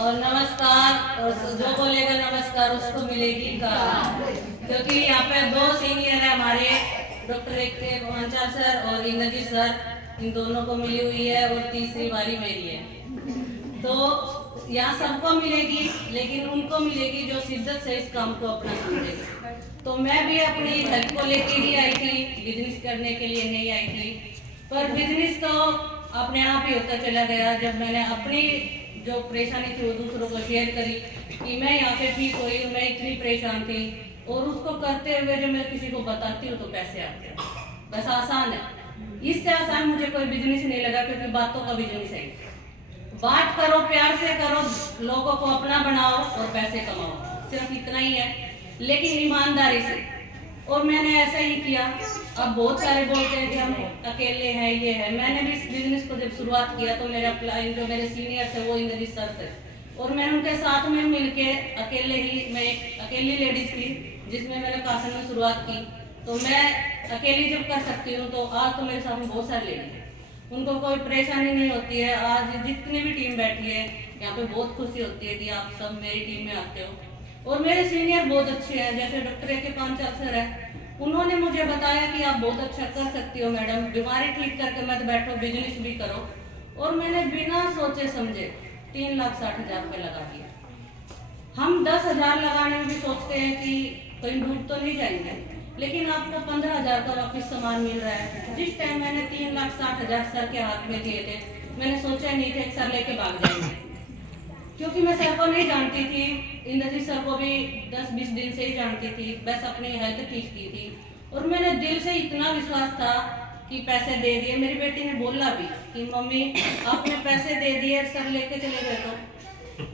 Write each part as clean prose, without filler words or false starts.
और नमस्कार, और जो बोलेगा नमस्कार उसको मिलेगी कार। क्योंकि यहाँ पे दो सीनियर है हमारे, डॉक्टर के पंचाल सर और इंद्रजीत सर, इन दोनों को मिली हुई है और तीसरी बारी मेरी है। तो यहाँ सबको मिलेगी, लेकिन उनको मिलेगी जो शिद्दत से इस काम को अपना समझेगी। तो मैं भी अपनी हेल्थ को लेके ही आई थी, बिजनेस करने के लिए नहीं आई थी। पर बिजनेस तो अपने आप ही होता चला गया जब मैंने अपनी जो परेशानी थी वो दूसरों को शेयर करी कि मैं यहाँ पे ठीक हुई, मैं इतनी परेशान थी, और उसको करते हुए जब मैं किसी को बताती हूँ तो पैसे आते हैं। बस आसान है, इससे आसान मुझे कोई बिजनेस नहीं लगा, क्योंकि बातों का बिजनेस है। बात करो, प्यार से करो, लोगों को अपना बनाओ और पैसे कमाओ, सिर्फ इतना ही है, लेकिन ईमानदारी से। और मैंने ऐसा ही किया। अब बहुत सारे बोलते हैं कि हम अकेले हैं, ये है। मैंने भी इस बिजनेस को जब शुरुआत किया तो मेरे अपलाइन जो मेरे सीनियर थे वो इंद्रजीत सर थे, और मैंने उनके साथ में मिलके अकेले ही, मैं एक अकेली लेडीज थी जिसमें मैंने कासन में शुरुआत की। तो मैं अकेली जब कर सकती हूँ तो आज तो मेरे सामने बहुत सारे लेडीज हैं, उनको कोई परेशानी नहीं होती है। आज जितनी भी टीम बैठी है यहाँ पे बहुत खुशी होती है कि आप सब मेरी टीम में आते हो। और मेरे सीनियर बहुत अच्छे हैं, जैसे डॉक्टर के पंचाल सर है, उन्होंने मुझे बताया कि आप बहुत अच्छा कर सकती हो मैडम, बीमारी ठीक करके मत बैठो, बिजनेस भी करो। और मैंने बिना सोचे समझे 3,60,000 रुपये लगा दिया। हम 10,000 लगाने में भी सोचते हैं कि कहीं डूब तो नहीं जाएंगे, लेकिन आपको 15,000 का वापिस सामान मिल रहा है। जिस टाइम मैंने 3,60,000 सर के हाथ में दिए थे, मैंने सोचा नहीं थे सर लेके भाग जाएंगे, क्योंकि मैं सर को नहीं जानती थी। इंद्रजीत सर को भी 10-20 दिन से ही जानती थी, बस अपनी हेल्थ ठीक की थी। और मैंने दिल से इतना विश्वास था कि पैसे दे दिए। मेरी बेटी ने बोला भी कि मम्मी आपने पैसे दे दिए, सर लेके चले गए। तो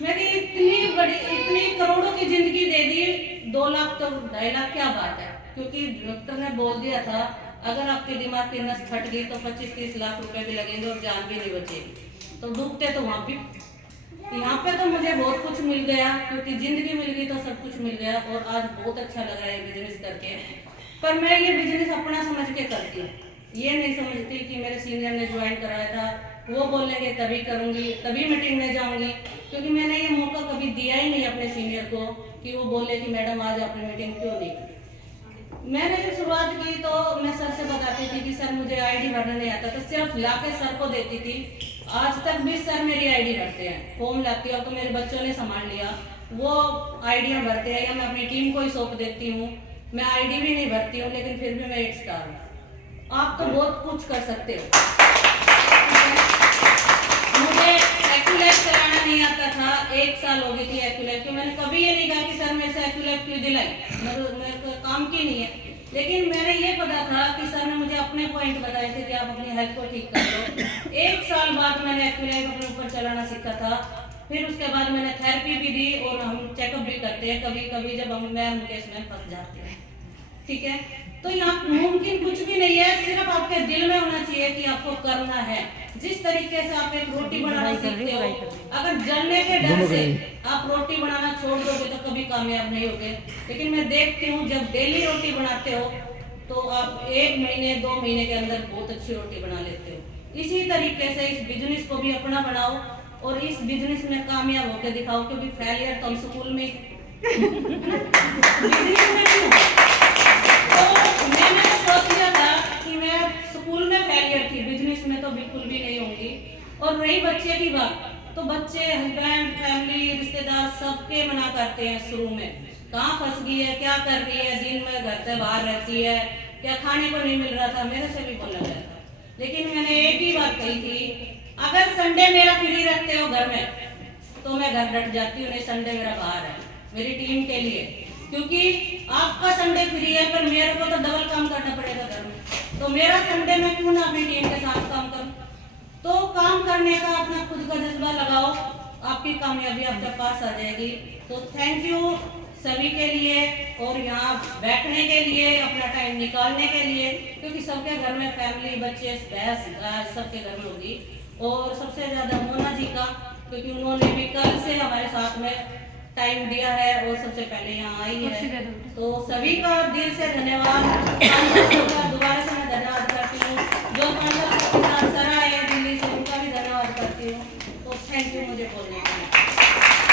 मेरी इतनी बड़ी, इतनी करोड़ों की जिंदगी दे दी, 2 लाख तो 2.5 लाख क्या बात है, क्योंकि डॉक्टर ने बोल दिया था अगर आपके दिमाग की नस फट गई तो 25-30 लाख रुपए भी लगेंगे और जान भी नहीं बचेगी। तो डूबते तो वहाँ भी, यहाँ पे तो मुझे बहुत कुछ मिल गया, क्योंकि जिंदगी मिल गई तो सब कुछ मिल गया। और आज बहुत अच्छा लगा है बिजनेस करके। पर मैं ये बिजनेस अपना समझ के करती हूँ, ये नहीं समझती कि मेरे सीनियर ने ज्वाइन कराया था, वो बोलेंगे तभी करूँगी, तभी मीटिंग में जाऊँगी। क्योंकि मैंने ये मौका कभी दिया ही नहीं अपने सीनियर को कि वो बोले कि मैडम आज आपने मीटिंग क्यों नहीं की। मैंने जब शुरुआत की तो मैं सर से बताती थी कि सर मुझे आईडी भरना नहीं आता, तो सिर्फ लाके सर को देती थी। आज तक भी सर मेरी आईडी भरते हैं, फॉर्म लाती हूँ तो मेरे बच्चों ने संभाल लिया, वो आईडियाँ भरते हैं, या मैं अपनी टीम को ही सौंप देती हूँ। मैं आईडी भी नहीं भरती हूँ, लेकिन फिर भी मैं 8 स्टार हूँ। आप तो बहुत कुछ कर सकते हो। मुझे एक्यूलाइफ कराना नहीं आता था, 1 साल हो गई थी एक्यूलाइफ की। मैंने कभी ये नहीं कहा कि सर मेरे से एक्यूलाइफ क्यों दिलाई, मेरे को काम की नहीं है। लेकिन मैंने ये पता था कि सर ने मुझे अपने पॉइंट बताए थे कि आप अपनी हेल्थ को ठीक कर लो। 1 साल बाद मैंने एक्यूलाइफ अपने ऊपर चलाना सीखा था। फिर उसके बाद मैंने थेरेपी भी दी, और हम चेकअप भी करते हैं कभी कभी जब मैं मुकेश में फंस जाती हूँ। ठीक है, तो यहाँ मुमकिन कुछ भी नहीं है, सिर्फ आपके दिल में होना चाहिए कि आपको करना है। जिस तरीके से आप एक रोटी बनाना सीखते हो, अगर जलने के डर से आप रोटी बनाना छोड़ दोगे तो कभी कामयाब नहीं होगे। लेकिन मैं देखती हूँ जब डेली रोटी बनाते हो तो आप 1 महीने 2 महीने के अंदर बहुत अच्छी रोटी बना लेते हो। इसी तरीके से इस बिजनेस को भी अपना बनाओ और इस बिजनेस में कामयाब होकर दिखाओ, क्योंकि फेलियर तो हम स्कूल में बिजनेस में क्यों? तो मैंने सोच लिया था कि मैं स्कूल में फेलियर थी, बिजनेस में तो बिल्कुल भी नहीं होंगी। और रही बच्चे की बात, तो बच्चे, हस्बैंड, फैमिली, रिश्तेदार सबके मना करते हैं शुरू में, कहाँ फंस गई है, क्या कर रही है, दिन में घर से बाहर रहती है, क्या खाने को नहीं मिल रहा था, मेरे से भी बोला गया था। लेकिन मैंने एक ही बात कही थी, अगर संडे मेरा फ्री रखते हो घर में तो मैं घर डट जाती हूँ, नहीं संडे मेरा बाहर है मेरी टीम के लिए, क्योंकि आपका संडे फ्री है पर मेरे को तो डबल काम करना पड़ेगा घर में। तो मेरा संडे में क्यों ना अपनी टीम के साथ काम करूं। तो काम करने का अपना खुद का जज्बा लगाओ, आपकी कामयाबी आपके पास आ जाएगी। तो थैंक यू सभी के लिए, और यहाँ बैठने के लिए, अपना टाइम निकालने के लिए, क्योंकि सबके घर में फैमिली, बच्चे, भैंस, गाय सबके घर में होगी। और सबसे ज़्यादा मोना जी का, क्योंकि उन्होंने भी कल से हमारे साथ में टाइम दिया है और सबसे पहले यहाँ आई है। तो सभी का दिल से धन्यवाद। दोबारा से मैं धन्यवाद करती हूँ, जो सर आए दिल्ली से, उनका भी धन्यवाद करती हूँ। तो थैंक यू मुझे बोलने के लिए।